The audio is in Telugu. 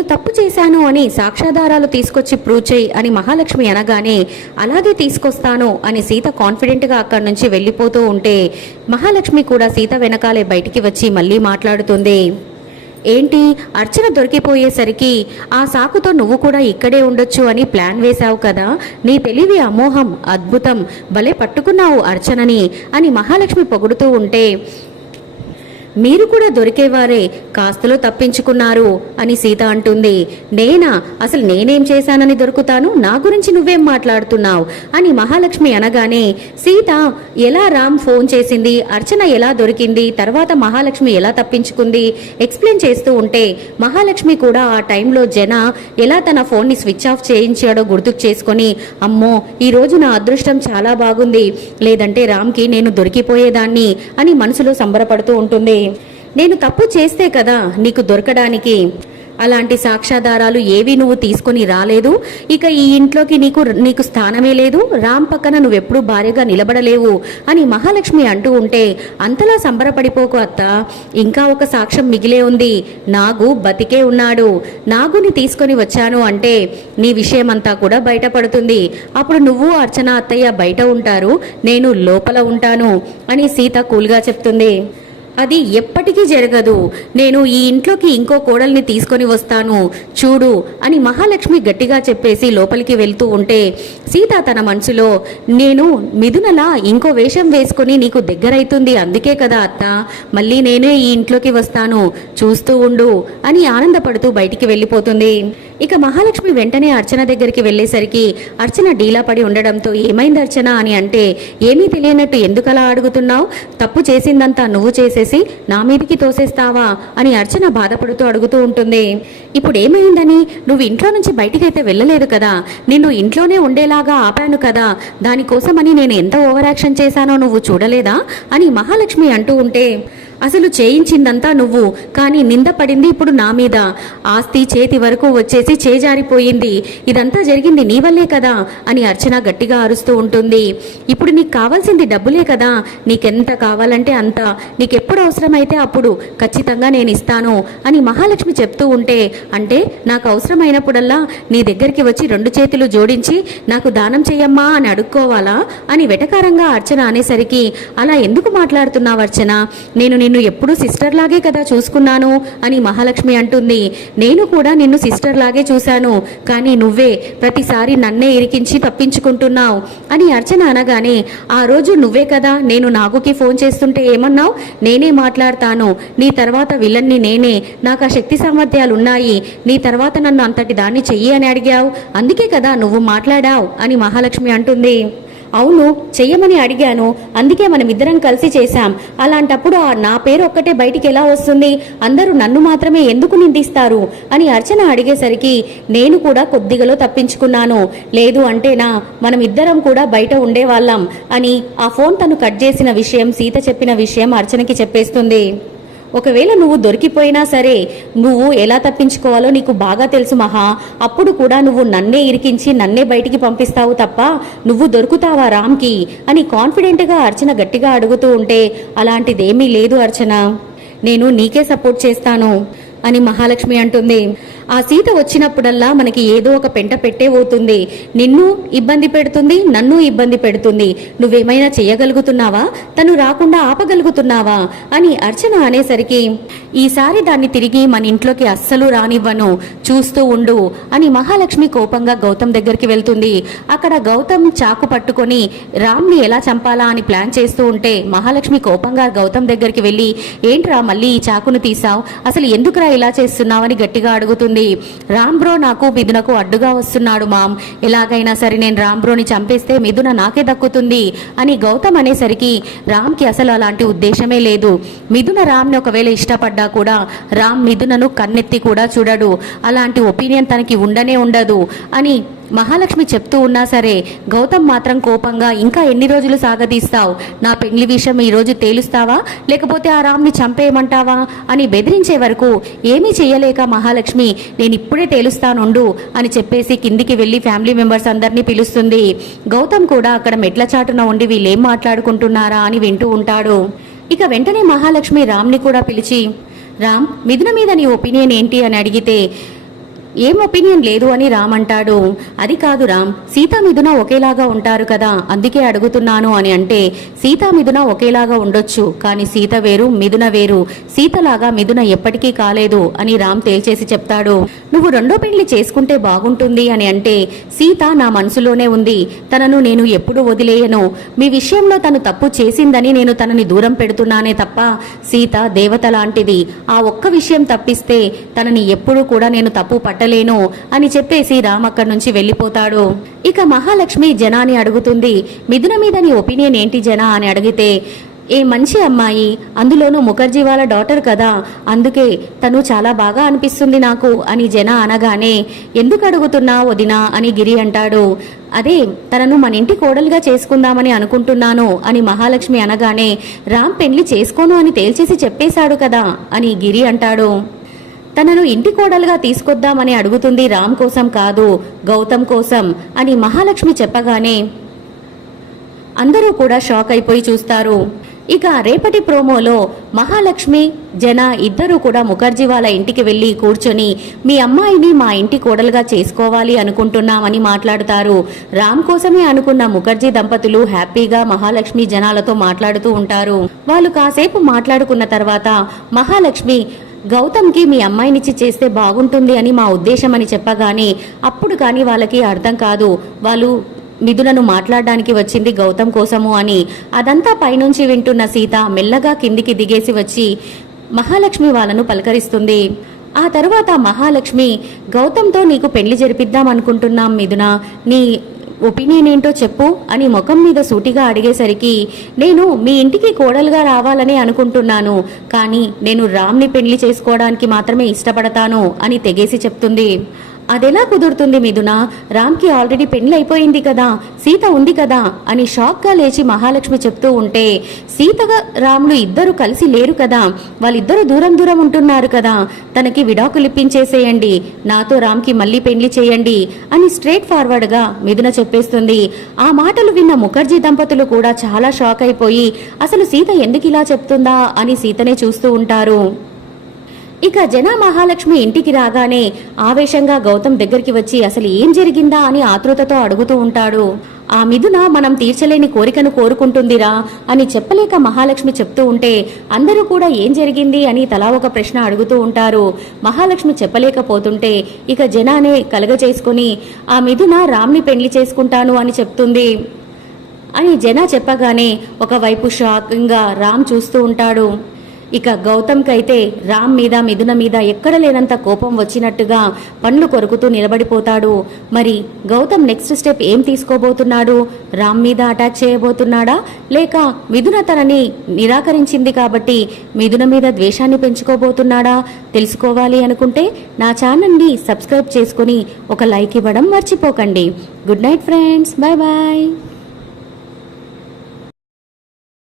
నేను తప్పు చేశాను అని సాక్ష్యాధారాలు తీసుకొచ్చి ప్రూవ్ చేయి అని మహాలక్ష్మి అనగానే అలాగే తీసుకొస్తాను అని సీత కాన్ఫిడెంట్గా అక్కడి నుంచి వెళ్ళిపోతూ ఉంటే మహాలక్ష్మి కూడా సీత వెనకాలే బయటికి వచ్చి మళ్ళీ మాట్లాడుతుంది. ఏంటి? అర్చన దొరికిపోయేసరికి ఆ సాకుతో నువ్వు కూడా ఇక్కడే ఉండొచ్చు అని ప్లాన్ వేశావు కదా? నీ తెలివి అమోహం అద్భుతం భలే పట్టుకున్నావు అర్చనని అని మహాలక్ష్మి పొగుడుతూ ఉంటే మీరు కూడా దొరికేవారే కాస్తలో తప్పించుకున్నారు అని సీత అంటుంది. నేనా? అసలు నేనేం చేశానని దొరుకుతాను? నా గురించి నువ్వేం మాట్లాడుతున్నావు? అని మహాలక్ష్మి అనగానే సీత ఎలా రామ్ ఫోన్ చేసింది? అర్చన ఎలా దొరికింది? తర్వాత మహాలక్ష్మి ఎలా తప్పించుకుంది? ఎక్స్ప్లెయిన్ చేస్తూ ఉంటే మహాలక్ష్మి కూడా ఆ టైంలో జన ఎలా తన ఫోన్ని స్విచ్ ఆఫ్ చేయించాడో గుర్తుకు చేసుకొని అమ్మో ఈ రోజు నా అదృష్టం చాలా బాగుంది. లేదంటే రామ్కి నేను దొరికిపోయేదాన్ని అని మనసులో సంబరపడుతూ ఉంటుంది. నేను తప్పు చేస్తే కదా నీకు దొరకడానికి. అలాంటి సాక్ష్యాధారాలు ఏవి నువ్వు తీసుకొని రాలేదు. ఇక ఈ ఇంట్లోకి నీకు నీకు స్థానమే లేదు. రామ్ పక్కన నువ్వెప్పుడు భార్యగా నిలబడలేవు అని మహాలక్ష్మి అంటూ ఉంటే అంతలా సంబరపడిపోకు అత్త. ఇంకా ఒక సాక్ష్యం మిగిలే ఉంది. నాగు బతికే ఉన్నాడు. నాగుని తీసుకొని వచ్చాను అంటే నీ విషయమంతా కూడా బయటపడుతుంది. అప్పుడు నువ్వు అర్చన అత్తయ్య బయట ఉంటారు. నేను లోపల ఉంటాను అని సీత కూల్గా చెప్తుంది. అది ఎప్పటికీ జరగదు. నేను ఈ ఇంట్లోకి ఇంకో కోడల్ని తీసుకొని వస్తాను. చూడు అని మహాలక్ష్మి గట్టిగా చెప్పేసి లోపలికి వెళ్తూ ఉంటే సీత తన మనసులో నేను మిథునలా ఇంకో వేషం వేసుకొని నీకు దగ్గరైతుంది అందుకే కదా అత్త. మళ్ళీ నేనే ఈ ఇంట్లోకి వస్తాను. చూస్తూ ఉండు అని ఆనందపడుతూ బయటికి వెళ్ళిపోతుంది. ఇక మహాలక్ష్మి వెంటనే అర్చన దగ్గరికి వెళ్ళేసరికి అర్చన డీలా పడి ఉండడంతో ఏమైంది అర్చన అని అంటే ఏమీ తెలియనట్టు ఎందుకలా అడుగుతున్నావు? తప్పు చేసిందంతా నువ్వు చేసేసి నా మీదికి తోసేస్తావా? అని అర్చన బాధపడుతూ అడుగుతూ ఉంటుంది. ఇప్పుడు ఏమైందని? నువ్వు ఇంట్లో నుంచి బయటికైతే వెళ్ళలేదు కదా? నిన్ను ఇంట్లోనే ఉండేలాగా ఆపాను కదా? దానికోసమని నేను ఎంత ఓవరాక్షన్ చేశానో నువ్వు చూడలేదా? అని మహాలక్ష్మి అంటూ ఉంటే అసలు చేయించిందంతా నువ్వు. కానీ నింద పడింది ఇప్పుడు నా మీద. ఆస్తి చేతి వరకు వచ్చేసి చేజారిపోయింది. ఇదంతా జరిగింది నీ వల్లే కదా అని అర్చన గట్టిగా అరుస్తూ ఉంటుంది. ఇప్పుడు నీకు కావాల్సింది డబ్బులే కదా. నీకెంత కావాలంటే అంత. నీకెప్పుడు అవసరమైతే అప్పుడు ఖచ్చితంగా నేను ఇస్తాను అని మహాలక్ష్మి చెప్తూ ఉంటే అంటే నాకు అవసరమైనప్పుడల్లా నీ దగ్గరికి వచ్చి రెండు చేతులు జోడించి నాకు దానం చేయమ్మా అని అడుక్కోవాలా అని వెటకారంగా అర్చన అనేసరికి అలా ఎందుకు మాట్లాడుతున్నావు అర్చన? నేను నిన్ను ఎప్పుడూ సిస్టర్ లాగే కదా చూసుకున్నాను అని మహాలక్ష్మి అంటుంది. నేను కూడా నిన్ను సిస్టర్ లాగే చూశాను. కానీ నువ్వే ప్రతిసారి నన్నే ఇరికించి తప్పించుకుంటున్నావు అని అర్చన అనగానే ఆ రోజు నువ్వే కదా నేను నాగుకి ఫోన్ చేస్తుంటే ఏమన్నావు? నేనే మాట్లాడతాను. నీ తర్వాత విలన్ని నేనే. నాకు ఆ శక్తి సామర్థ్యాలు ఉన్నాయి. నీ తర్వాత నన్ను అంతటి దాన్ని చెయ్యి అని అడిగావు. అందుకే కదా నువ్వు మాట్లాడావు అని మహాలక్ష్మి అంటుంది. అవును చెయ్యమని అడిగాను. అందుకే మనం ఇద్దరం కలిసి చేశాం. అలాంటప్పుడు నా పేరు ఒక్కటే బయటికి ఎలా వస్తుంది? అందరూ నన్ను మాత్రమే ఎందుకు నిందిస్తారు? అని అర్చన అడిగేసరికి నేను కూడా కొద్దిగలో తప్పించుకున్నాను. లేదు అంటేనా మనం ఇద్దరం కూడా బయట ఉండేవాళ్ళం అని ఆ ఫోన్ తను కట్ చేసిన విషయం సీత చెప్పిన విషయం అర్చనకి చెప్పేస్తుంది. ఒకవేళ నువ్వు దొరికిపోయినా సరే నువ్వు ఎలా తప్పించుకోవాలో నీకు బాగా తెలుసు మహా. అప్పుడు కూడా నువ్వు నన్నే ఇరికించి నన్నే బయటికి పంపిస్తావు తప్ప నువ్వు దొరుకుతావా రామ్కి అని కాన్ఫిడెంట్గా అర్చన గట్టిగా అడుగుతూ ఉంటే అలాంటిదేమీ లేదు అర్చన. నేను నీకే సపోర్ట్ చేస్తాను అని మహాలక్ష్మి అంటుంది. ఆ సీత వచ్చినప్పుడల్లా మనకి ఏదో ఒక పెంట పెట్టే పోతుంది. నిన్ను ఇబ్బంది పెడుతుంది నన్ను ఇబ్బంది పెడుతుంది. నువ్వేమైనా చేయగలుగుతున్నావా తను రాకుండా ఆపగలుగుతున్నావా? అని అర్చన అనేసరికి ఈసారి దాన్ని తిరిగి మన ఇంట్లోకి అస్సలు రానివ్వను. చూస్తూ ఉండు అని మహాలక్ష్మి కోపంగా గౌతమ్ దగ్గరికి వెళ్తుంది. అక్కడ గౌతమ్ చాకు పట్టుకొని రామ్ని ఎలా చంపాలా అని ప్లాన్ చేస్తూ ఉంటే మహాలక్ష్మి కోపంగా గౌతమ్ దగ్గరికి వెళ్ళి ఏంట్రా మళ్ళీ ఈ చాకును తీసావు అసలు ఎందుకురా ఇలా చేస్తున్నావని గట్టిగా అడుగుతుంది. రామ్ బ్రో నాకు మిథునకు అడ్డుగా వస్తున్నాడు మామ్. ఎలాగైనా సరే నేను రాంబ్రోని చంపేస్తే మిథున నాకే దక్కుతుంది అని గౌతమ్ అనేసరికి రామ్కి అసలు అలాంటి ఉద్దేశమే లేదు. మిథున రామ్ని ఒకవేళ ఇష్టపడ్డా కూడా రామ్ మిథునను కన్నెత్తి కూడా చూడడు. అలాంటి ఒపీనియన్ తనకి ఉండనే ఉండదు అని మహాలక్ష్మి చెప్తూ ఉన్నా సరే గౌతమ్ మాత్రం కోపంగా ఇంకా ఎన్ని రోజులు సాగదీస్తావు? నా పెళ్ళి విషయం ఈరోజు తేలుస్తావా? లేకపోతే ఆ రామ్ని చంపేయమంటావా? అని బెదిరించే వరకు ఏమీ చేయలేక మహాలక్ష్మి నేను ఇప్పుడే తేలుస్తానుండు అని చెప్పేసి కిందికి వెళ్ళి ఫ్యామిలీ మెంబర్స్ అందరినీ పిలుస్తుంది. గౌతమ్ కూడా అక్కడ మెట్ల చాటున ఉండి వీళ్ళేం మాట్లాడుకుంటున్నారా అని వింటూ ఉంటాడు. ఇక వెంటనే మహాలక్ష్మి రామ్ని కూడా పిలిచి రామ్ మిథున మీద నీ ఒపీనియన్ ఏంటి? అని అడిగితే ఏం ఒపీనియన్ లేదు అని రామ్ అంటాడు. అది కాదు రామ్ సీతా మిథున ఒకేలాగా ఉంటారు కదా అందుకే అడుగుతున్నాను అని అంటే సీతా మిథున ఒకేలాగా ఉండొచ్చు కానీ సీత వేరు మిథున వేరు. సీతలాగా మిథున ఎప్పటికీ కాలేదు అని రామ్ తేల్చేసి చెప్తాడు. నువ్వు రెండో పెళ్ళి చేసుకుంటే బాగుంటుంది అని అంటే సీత నా మనసులోనే ఉంది. తనను నేను ఎప్పుడు వదిలేయను. మీ విషయంలో తను తప్పు చేసిందని నేను తనని దూరం పెడుతున్నానే తప్ప సీత దేవత లాంటిది. ఆ ఒక్క విషయం తప్పిస్తే తనని ఎప్పుడూ కూడా నేను తప్పు పట్టలేను అని చెప్పేసి రామ్ అక్కడి నుంచి వెళ్ళిపోతాడు. ఇక మహాలక్ష్మి జనాని అడుగుతుంది మిథున మీద నీ ఒపీనియన్ ఏంటి జనా అని అడిగితే ఏ మంచి అమ్మాయి అందులోనూ ముఖర్జీ వాళ్ళ డాటర్ కదా అందుకే తను చాలా బాగా అనిపిస్తుంది నాకు అని జన అనగానే ఎందుకు అడుగుతున్నా వదినా అని గిరి అంటాడు. అదే తనను మన ఇంటి కోడలుగా చేసుకుందామని అనుకుంటున్నాను అని మహాలక్ష్మి అనగానే రామ్ పెళ్ళి చేసుకోను అని తేల్చేసి చెప్పేశాడు కదా అని గిరి అంటాడు. తనను ఇంటి కోడలుగా తీసుకొద్దామని అడుగుతుంది రామ్ కోసం కాదు గౌతమ్ కోసం అని మహాలక్ష్మి చెప్పగానే అందరూ కూడా షాక్ అయిపోయి చూస్తారు. ఇక రేపటి ప్రోమోలో మహాలక్ష్మి జన ఇద్దరూ కూడా ముఖర్జీ వాళ్ళ ఇంటికి వెళ్ళి కూర్చొని మీ అమ్మాయిని మా ఇంటి కోడలుగా చేసుకోవాలి అనుకుంటున్నామని మాట్లాడుతారు. రామ్ కోసమే అనుకున్న ముఖర్జీ దంపతులు హ్యాపీగా మహాలక్ష్మి జనాలతో మాట్లాడుతూ ఉంటారు. వాళ్ళు కాసేపు మాట్లాడుకున్న తర్వాత మహాలక్ష్మి గౌతమ్కి మీ అమ్మాయినిచ్చి చేస్తే బాగుంటుంది అని మా ఉద్దేశం అని చెప్పగానే అప్పుడు కానీ వాళ్ళకి అర్థం కాదు. వాళ్ళు మిథునను మాట్లాడడానికి వచ్చింది గౌతమ్ కోసము అని అదంతా పైనుంచి వింటున్న సీత మెల్లగా కిందికి దిగేసి వచ్చి మహాలక్ష్మి వాళ్ళను పలకరిస్తుంది. ఆ తరువాత మహాలక్ష్మి గౌతమ్తో నీకు పెళ్ళి జరిపిద్దాం అనుకుంటున్నాం మిథున. నీ ఒపీనియన్ ఏంటో చెప్పు అని ముఖం మీద సూటిగా అడిగేసరికి నేను మీ ఇంటికి కోడలుగా రావాలని అనుకుంటున్నాను కానీ నేను రామ్ని పెళ్ళి చేసుకోవడానికి మాత్రమే ఇష్టపడతాను అని తెగేసి చెప్తుంది. అదెలా కుదురుతుంది మిథున? రామ్కి ఆల్రెడీ పెళ్ళి అయిపోయింది కదా సీత ఉంది కదా అని షాక్గా లేచి మహాలక్ష్మి చెప్తూ ఉంటే సీతగా రాములు ఇద్దరు కలిసి లేరు కదా వాళ్ళిద్దరూ దూరం దూరం ఉంటున్నారు కదా తనకి విడాకులు ఇప్పించేసేయండి నాతో రామ్కి మళ్ళీ పెళ్ళి చేయండి అని స్ట్రేట్ ఫార్వర్డ్గా మిథున చెప్పేస్తుంది. ఆ మాటలు విన్న ముఖర్జీ దంపతులు కూడా చాలా షాక్ అయిపోయి అసలు సీత ఎందుకు ఇలా చెప్తుందా అని సీతనే చూస్తూ ఉంటారు. ఇక జన మహాలక్ష్మి ఇంటికి రాగానే ఆవేశంగా గౌతమ్ దగ్గరికి వచ్చి అసలు ఏం జరిగిందా? అని ఆతృతతో అడుగుతూ ఉంటాడు. ఆ మిథున మనం తీర్చలేని కోరికను కోరుకుంటుందిరా అని చెప్పలేక మహాలక్ష్మి చెప్తూ ఉంటే అందరూ కూడా ఏం జరిగింది? అని తలా ఒక ప్రశ్న అడుగుతూ ఉంటారు. మహాలక్ష్మి చెప్పలేకపోతుంటే ఇక జనానే కలగజేసుకుని ఆ మిథున రామ్ని పెళ్ళి చేసుకుంటాను అని చెప్తుంది. అని జన చెప్పగానే ఒకవైపు షాకింగ్గా రామ్ చూస్తూ ఉంటాడు. ఇక గౌతమ్కైతే రామ్ మీద మిథున మీద ఎక్కడ లేనంత కోపం వచ్చినట్టుగా పండ్లు కొరుకుతూ నిలబడిపోతాడు. మరి గౌతమ్ నెక్స్ట్ స్టెప్ ఏం తీసుకోబోతున్నాడు? రామ్ మీద అటాక్ చేయబోతున్నాడా? లేక మిథున తనని నిరాకరించింది కాబట్టి మిథున మీద ద్వేషాన్ని పెంచుకోబోతున్నాడా? తెలుసుకోవాలి అనుకుంటే నా ఛానల్ని సబ్స్క్రైబ్ చేసుకొని ఒక లైక్ ఇవ్వడం మర్చిపోకండి. Good night friends bye bye